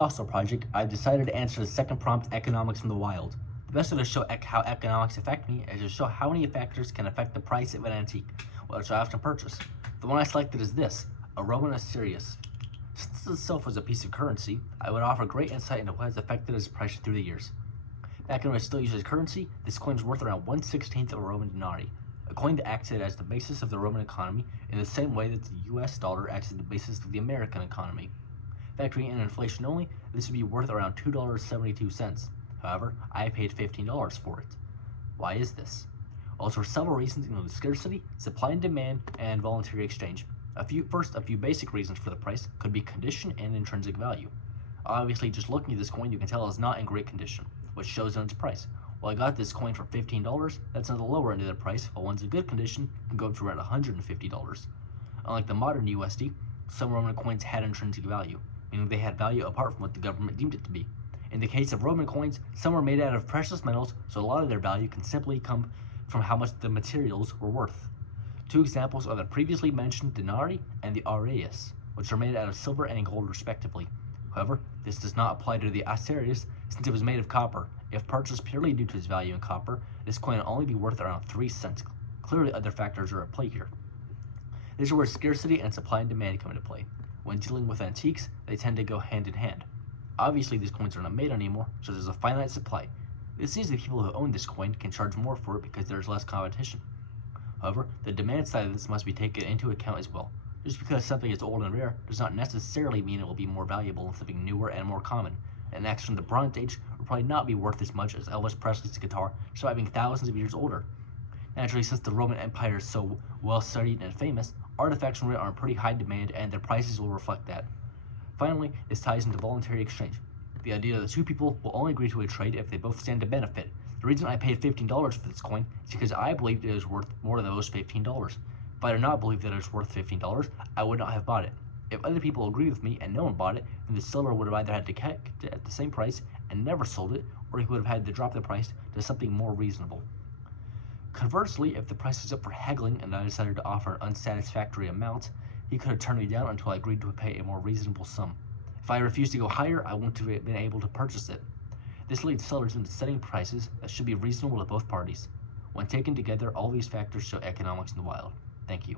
Also project, I decided to answer the second prompt, economics in the wild. The best way to show how economics affect me is to show how many factors can affect the price of an antique, which I often purchase. The one I selected is this, a Roman Asterius. Since this itself was a piece of currency, I would offer great insight into what has affected its price through the years. Back when it was still used as currency, this coin was worth around 1/16th of a Roman denarii, a coin that acted as the basis of the Roman economy in the same way that the US dollar acts as the basis of the American economy. Factoring in inflation only, this would be worth around $2.72. However, I paid $15 for it. Why is this? Well, it's for several reasons, including scarcity, supply and demand, and voluntary exchange. A few basic reasons for the price could be condition and intrinsic value. Obviously, just looking at this coin, you can tell it's not in great condition, which shows on its price. Well, I got this coin for $15, that's on the lower end of the price, while one's in good condition can go up to around $150. Unlike the modern USD, some Roman coins had intrinsic value, meaning they had value apart from what the government deemed it to be. In the case of Roman coins, some were made out of precious metals, so a lot of their value can simply come from how much the materials were worth. Two examples are the previously mentioned denarii and the aureus, which are made out of silver and gold respectively. However, this does not apply to the Asterius since it was made of copper. If purchased purely due to its value in copper, this coin will only be worth around 3 cents. Clearly other factors are at play here. This is where scarcity and supply and demand come into play. When dealing with antiques, they tend to go hand in hand. Obviously, these coins are not made anymore, so there's a finite supply. This means the people who own this coin can charge more for it because there's less competition. However, the demand side of this must be taken into account as well. Just because something is old and rare does not necessarily mean it will be more valuable than something newer and more common. An axe from the Bronze Age would probably not be worth as much as Elvis Presley's guitar, despite being thousands of years older. Naturally, since the Roman Empire is so well studied and famous, artifacts from it are in pretty high demand and their prices will reflect that. Finally, this ties into voluntary exchange. The idea that two people will only agree to a trade if they both stand to benefit. The reason I paid $15 for this coin is because I believed it was worth more than those $15. If I did not believe that it was worth $15, I would not have bought it. If other people agreed with me and no one bought it, then the seller would have either had to kept it at the same price and never sold it, or he would have had to drop the price to something more reasonable. Conversely, if the price was up for haggling and I decided to offer an unsatisfactory amount, he could have turned me down until I agreed to pay a more reasonable sum. If I refused to go higher, I wouldn't have been able to purchase it. This leads sellers into setting prices that should be reasonable to both parties. When taken together, all these factors show economics in the wild. Thank you.